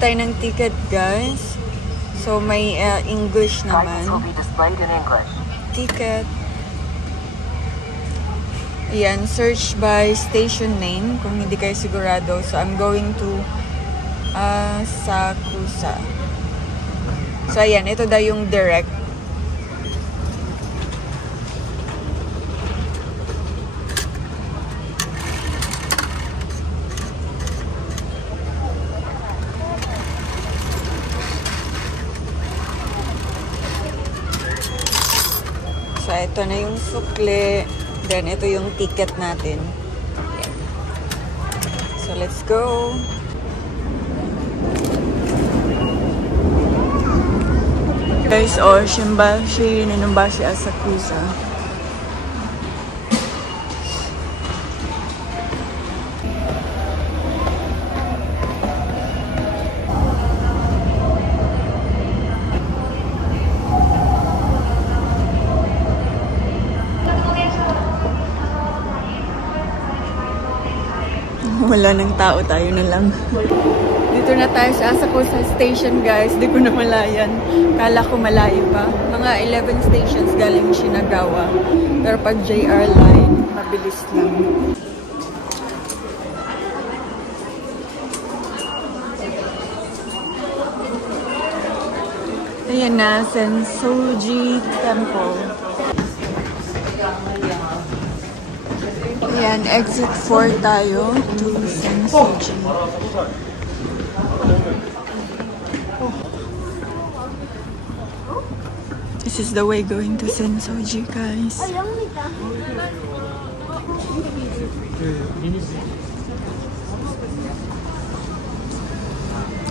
tayo ng ticket, guys. So, may English naman. Ticket. Ayan, search by station name kung hindi kayo sigurado. So, I'm going to Asakusa. So, ayan, ito daw yung direct. So, ito na yung sukle. Then, ito yung ticket natin. Ayan. So, let's go. Guys, Shimbashi, Ninumbashi, Asakusa. Wala nang tao, tayo na lang. Dito na tayo sa Asakusa Station, guys. Di ko na malayan. Kala ko malayo pa. Mga 11 stations galing Shinagawa. Pero pag JR line, mabilis lang. Ayan na, Sensoji Temple. Ayan, exit 4 tayo to Sensoji. This is the way going to Sensoji, guys.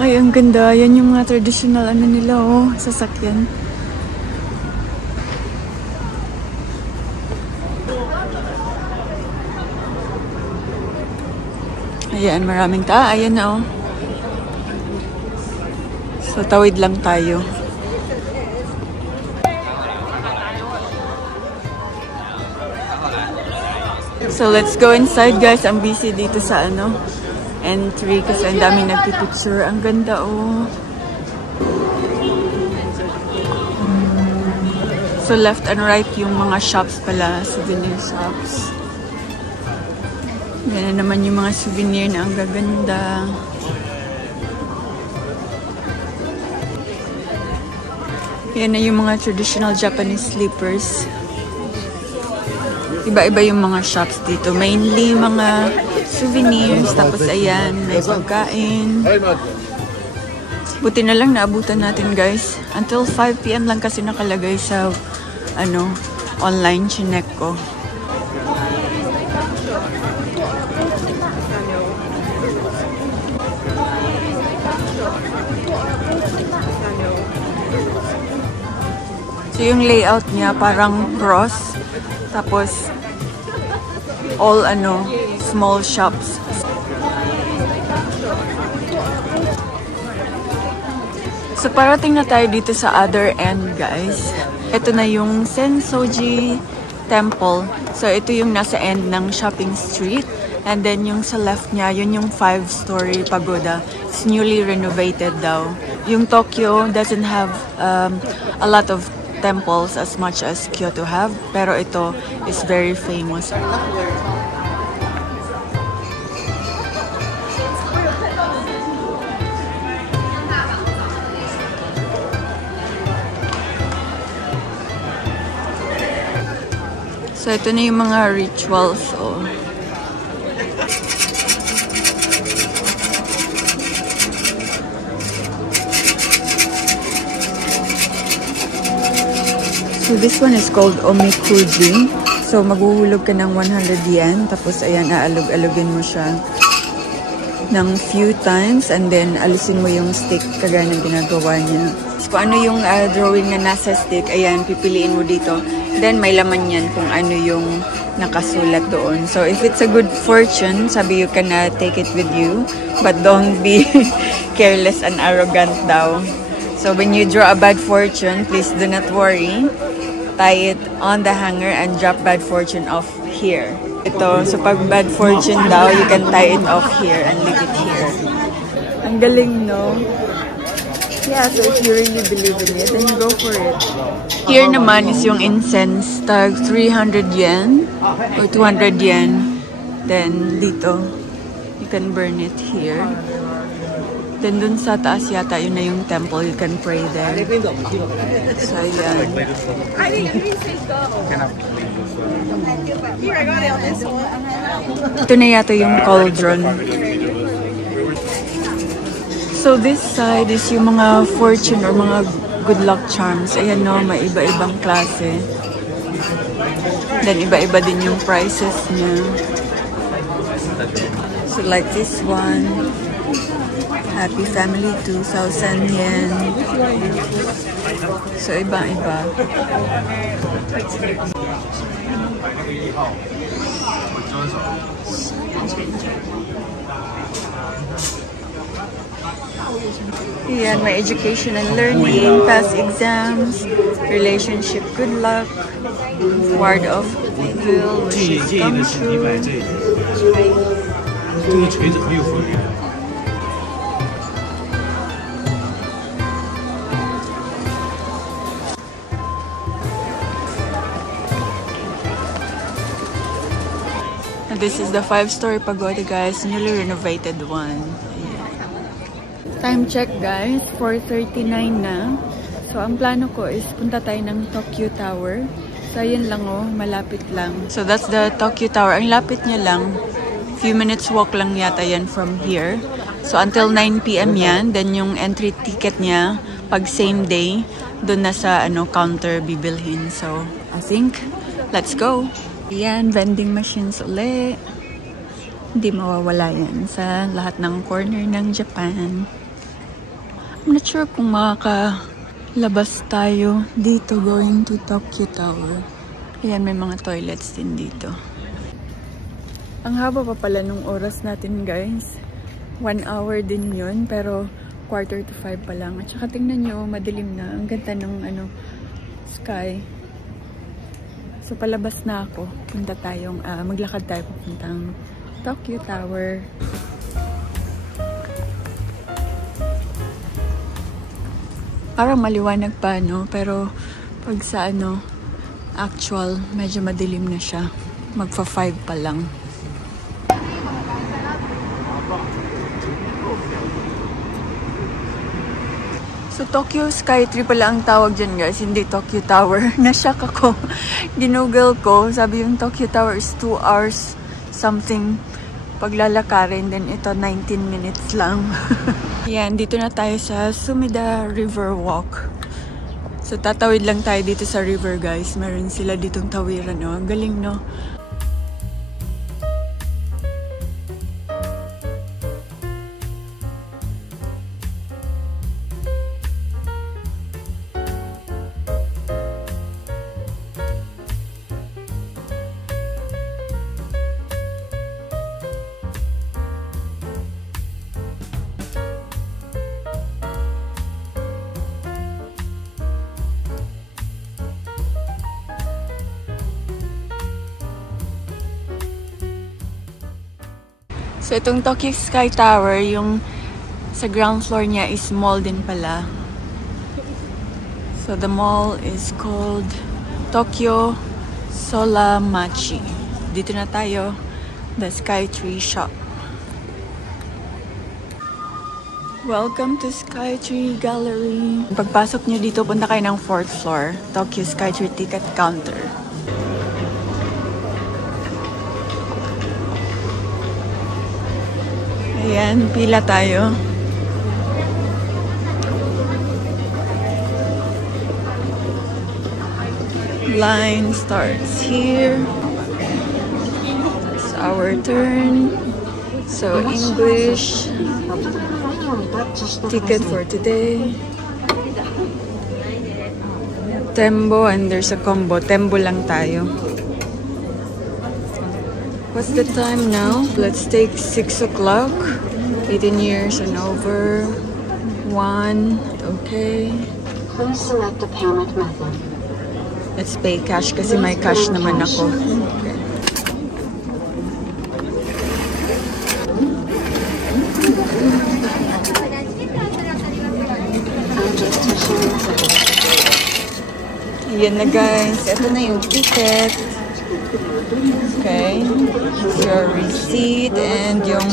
Ay, ang ganda. Yan yung mga traditional ano nila, oh, sasakyan. Ayan, maraming ayan na, oh. So, tawid lang tayo. So, let's go inside, guys. Ang busy dito sa, entry kasi ang daming nagpipicture. Ang ganda, oh. So, left and right yung mga shops pala, souvenir shops. Yan na naman yung mga souvenir na ang gaganda. Yan na yung mga traditional Japanese slippers. Iba-iba yung mga shops dito. Mainly mga souvenirs. Tapos ayan, may pagkain. Buti na lang naabutan natin, guys. Until 5 PM lang kasi nakalagay sa online chinek ko. So yung layout niya parang cross. Tapos all small shops. So parating na tayo dito sa other end, guys. Ito na yung Sensoji Temple. So ito yung nasa end ng shopping street. And then yung sa left niya, yun yung 5-story pagoda. It's newly renovated daw. Yung Tokyo doesn't have a lot of temples as much as Kyoto have, pero ito is very famous. So ito na yung mga rituals, oh. So this one is called Omikuji. So maghuhulog ka ng 100 yen. Tapos ayan, aalog-alogin mo siya ng few times. And then alisin mo yung stick kagaya ng ginagawa niya. So kung ano yung drawing na nasa stick, ayan, pipiliin mo dito. Then may laman yan kung ano yung nakasulat doon. So if it's a good fortune, sabi you can take it with you. But don't be careless and arrogant daw. So when you draw a bad fortune, please do not worry. Tie it on the hanger and drop bad fortune off here. Ito, so pag bad fortune daw, you can tie it off here and leave it here. Ang galing, no? Yeah, so if you really believe in it, then go for it. Here naman is yung incense, tag 300 yen or 200 yen. Then dito, you can burn it here. Then dun sa taas yata, yun na yung temple, you can pray there. So yan. Ito na yata yung cauldron. So this side is yung mga fortune or mga good luck charms. Ayan no, may iba-ibang klase. Then iba-iba din yung prices niya. So like this one, Happy Family 2,000 yen. So iba-iba. Yan, may education and learning, past exams, relationship, good luck, ward of evil, wishes come true. This is the 5-story pagoda, guys, newly renovated one. Time check, guys, 4:39 na. So, ang plano ko is punta tayo ng Tokyo Tower. So, yun lang oh, malapit lang. So, that's the Tokyo Tower. Ang lapit niya lang. Few minutes walk lang yata yan from here. So, until 9 PM yan. Then, yung entry ticket niya, pag same day, doon na sa counter bibilhin. So, I think, let's go. Yan, vending machines ulit. Hindi mawawala yan sa lahat ng corner ng Japan. I'm not sure kung makakalabas tayo dito going to Tokyo Tower. Ayan, may mga toilets din dito. Ang haba pa pala nung oras natin, guys. 1 hour din yun, pero 4:45 pa lang. At saka tingnan nyo, madilim na. Ang ganda ng sky. So, palabas na ako. Punta tayong, maglakad tayo papuntang Tokyo Tower. Parang maliwanag pa, no? Pero pag sa actual, medyo madilim na siya. Magfa-5 pa lang. So, Tokyo Sky Tree pala ang tawag dyan, guys. Hindi Tokyo Tower. Nashock ako. Ginugel ko. Sabi yung Tokyo Tower is 2 hours something paglalakarin. Then ito, 19 minutes lang. Yan, dito na tayo sa Sumida River Walk. So, tatawid lang tayo dito sa river, guys. Meron sila ditong tawiran, no? Ang galing, no? So, itong Tokyo Sky Tower, yung sa ground floor niya is mall din pala. So, the mall is called Tokyo Solamachi. Dito na tayo, the Sky Tree Shop. Welcome to Sky Tree Gallery. Pagpasok niyo dito, punta kayo ng 4th floor, Tokyo Sky Tree Ticket Counter. Ayan, pila tayo. Line starts here. It's our turn. So, English. Ticket for today. Tembo, and there's a combo. Tembo lang tayo. What's the time now? Let's take 6 o'clock. 18 years and over. 1. Okay. Please select the payment method. Let's pay cash kasi may cash naman ako. Okay. Ayan na guys. Ito na yung ticket. Okay. Your receipt and yung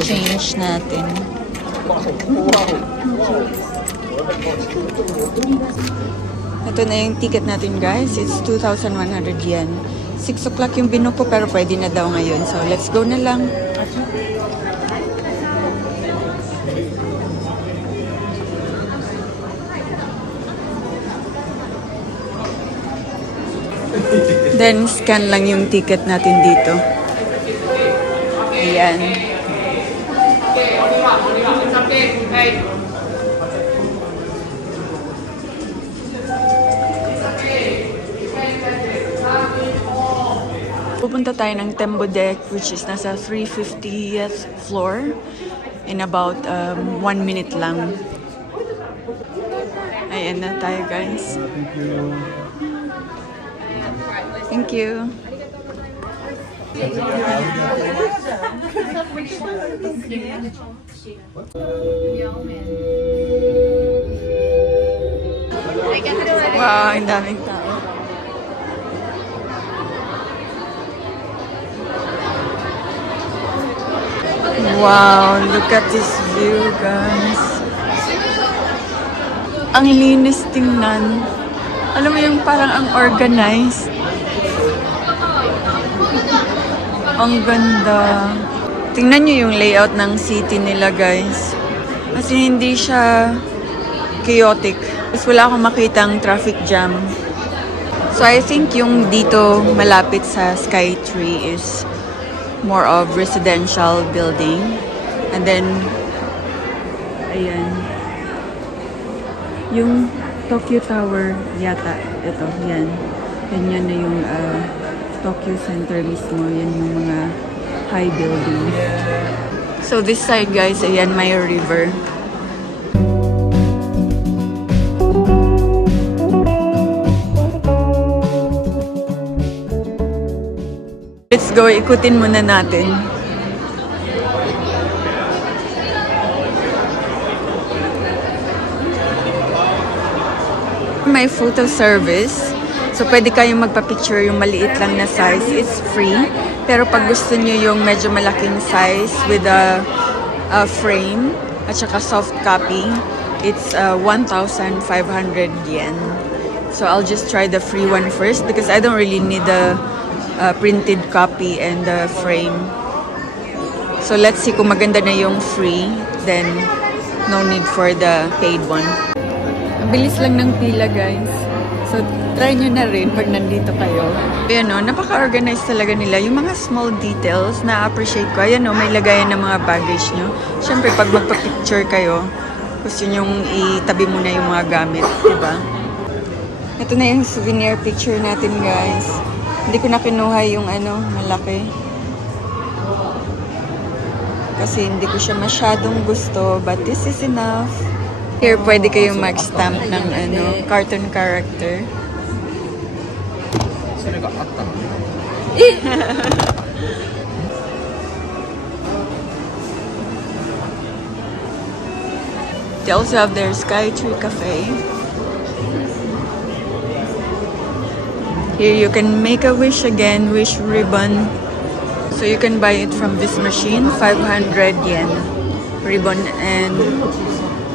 change natin. Ito na yung ticket natin guys. It's 2,100 yen. 6 o'clock yung binook ko pero pwede na daw ngayon. So let's go na lang. Then, scan lang yung ticket natin dito. Ayan. Pupunta tayo ng Tembo Deck, which is nasa 350th floor in about 1 minute lang. Ayan na tayo, guys. Thank you. Wow, ang daming tao. Wow, look at this view, guys. Ang linis tingnan. Alam mo yung parang ang organized. Ang ganda. Tingnan nyo yung layout ng city nila, guys. Kasi hindi siya chaotic. Tapos wala akong makitang traffic jam. So I think yung dito malapit sa Skytree is more of residential building. And then, ayan. Yung Tokyo Tower yata. Ito, yan. Yan na yung Tokyo Center mismo. Yan yung mga high buildings. So this side guys, ayan may river. Let's go, ikutin muna natin. May photo service. So, pwede kayong magpa-picture yung maliit lang na size. It's free. Pero pag gusto nyo yung medyo malaking size with a frame at saka soft copy, it's 1,500 yen. So, I'll just try the free one first because I don't really need the printed copy and the frame. So, let's see kung maganda na yung free. Then, no need for the paid one. Ang bilis lang ng pila, guys. So, try nyo na rin pag nandito kayo. Ayan o, napaka-organized talaga nila. Yung mga small details na appreciate ko. Ayan o, may lagayan ng mga baggage nyo. Siyempre, pag magpa-picture kayo, gusto nyong itabi muna yung mga gamit, diba? Ito na yung souvenir picture natin, guys. Hindi ko na kinuha yung malaki. Kasi hindi ko siya masyadong gusto. But this is enough. Here, pwede kayong mag-stamp ng cartoon character. They also have their Skytree Cafe. Here you can make a wish again, wish ribbon. So you can buy it from this machine, 500 yen. Ribbon and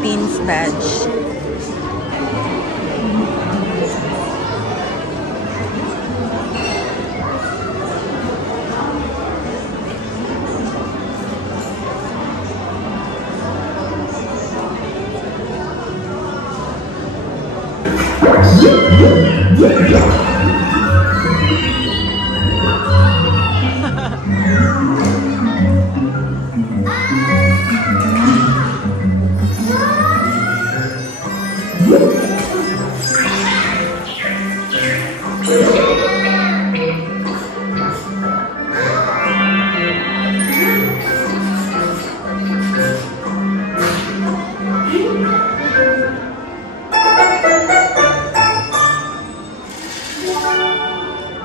pins badge.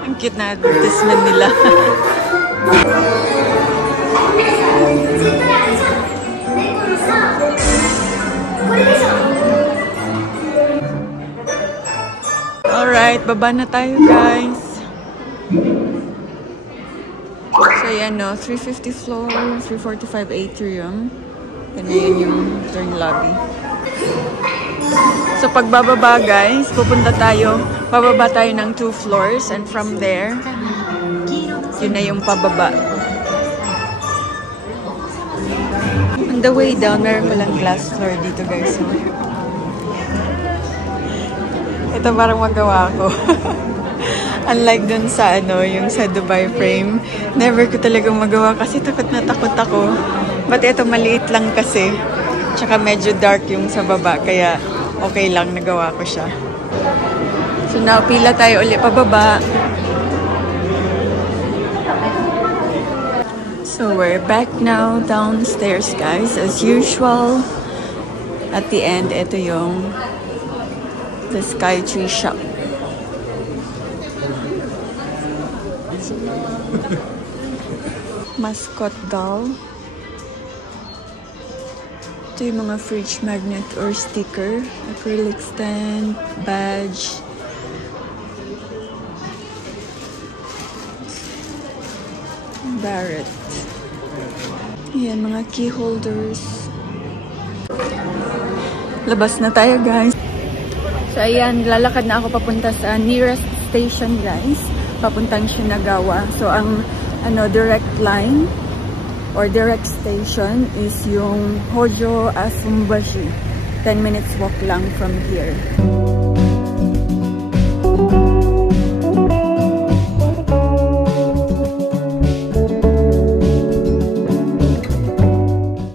Ang cute na advertisement nila. Alright, baba na tayo guys. So yan no, 350 floor, 345 atrium. And ayan yung turn lobby. So pagbababa guys, bababa tayo ng 2 floors and from there, yun na yung pababa. On the way down, meron palang glass floor dito guys. So, ito parang magawa ko. Unlike dun sa yung sa Dubai frame, never ko talagang magawa kasi takot na takot ako. But ito maliit lang kasi. Tsaka medyo dark yung sa baba, kaya okay lang, nagawa ko siya. So now, pila tayo ulit pababa. So we're back now downstairs guys, as usual. At the end, ito yung the Skytree shop. Mascot doll. Ito yung mga fridge magnet or sticker, acrylic stand, badge. Barrett. Ayan, mga key holders. Labas na tayo guys. So ayan, lalakad na ako papunta sa nearest station guys. Papuntang Shinagawa. So ang direct line or direct station is yung Hojo Asumbashi. 10 minutes walk lang from here.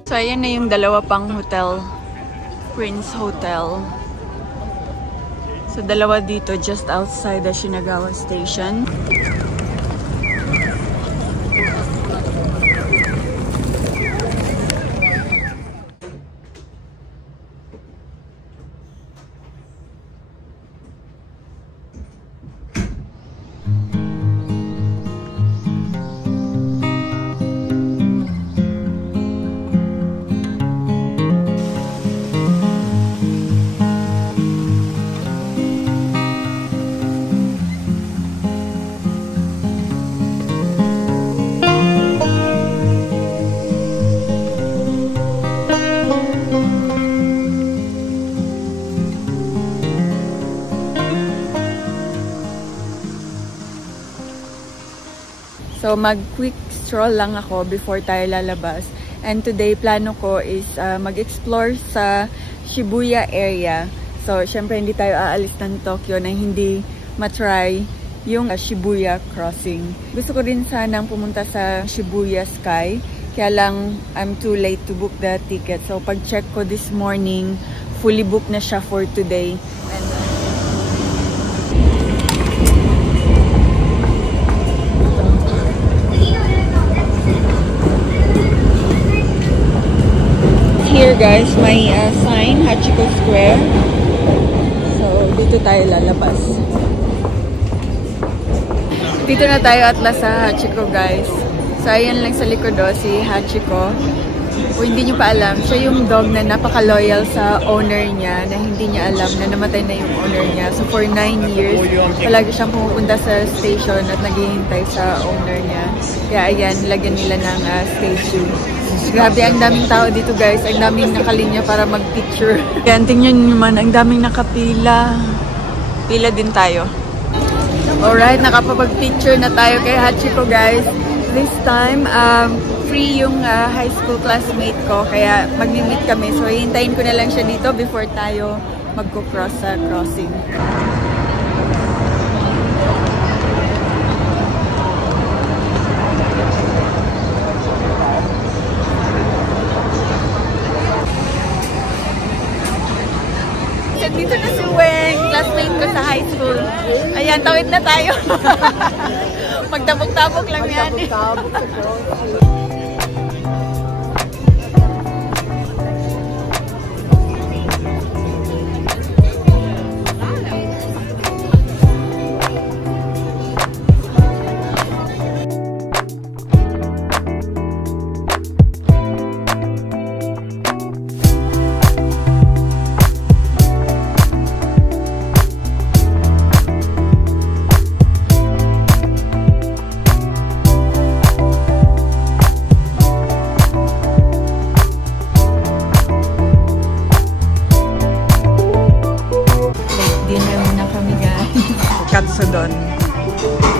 So ayan na yung dalawa pang hotel. Prince Hotel. So dalawa dito just outside the Shinagawa station. So mag-quick stroll lang ako before tayo lalabas. And today, plano ko is mag-explore sa Shibuya area. So, syempre hindi tayo aalis ng Tokyo na hindi matry yung Shibuya crossing. Gusto ko din sanang pumunta sa Shibuya Sky. Kaya lang, I'm too late to book the ticket. So, pag-check ko this morning, fully booked na siya for today. And here guys, may sign, Hachiko Square. So, dito tayo lalabas. Dito na tayo at last sa Hachiko guys. So, ayan lang sa likod si Hachiko. Kung hindi nyo pa alam, siya yung dog na napaka-loyal sa owner niya, na hindi niya alam na namatay na yung owner niya. So, for 9 years, palagi siyang pumupunta sa station at naghihintay sa owner niya. Kaya ayan, lagyan nila ng statue. Grabe, ang daming tao dito guys. Ang daming nakalinya para mag-picture. Yan, tingnan nyo naman, ang daming nakapila. Pila din tayo. Alright, nakapag-picture na tayo kay Hachiko guys. This time, free yung high school classmate ko. Kaya mag-meet kami. So, hihintayin ko na lang siya dito before tayo mag-cross sa crossing. Dito na si Weng, classmate ko sa high school. Ayan, tawid na tayo. Magtabok-tabok lang yan. So, doon.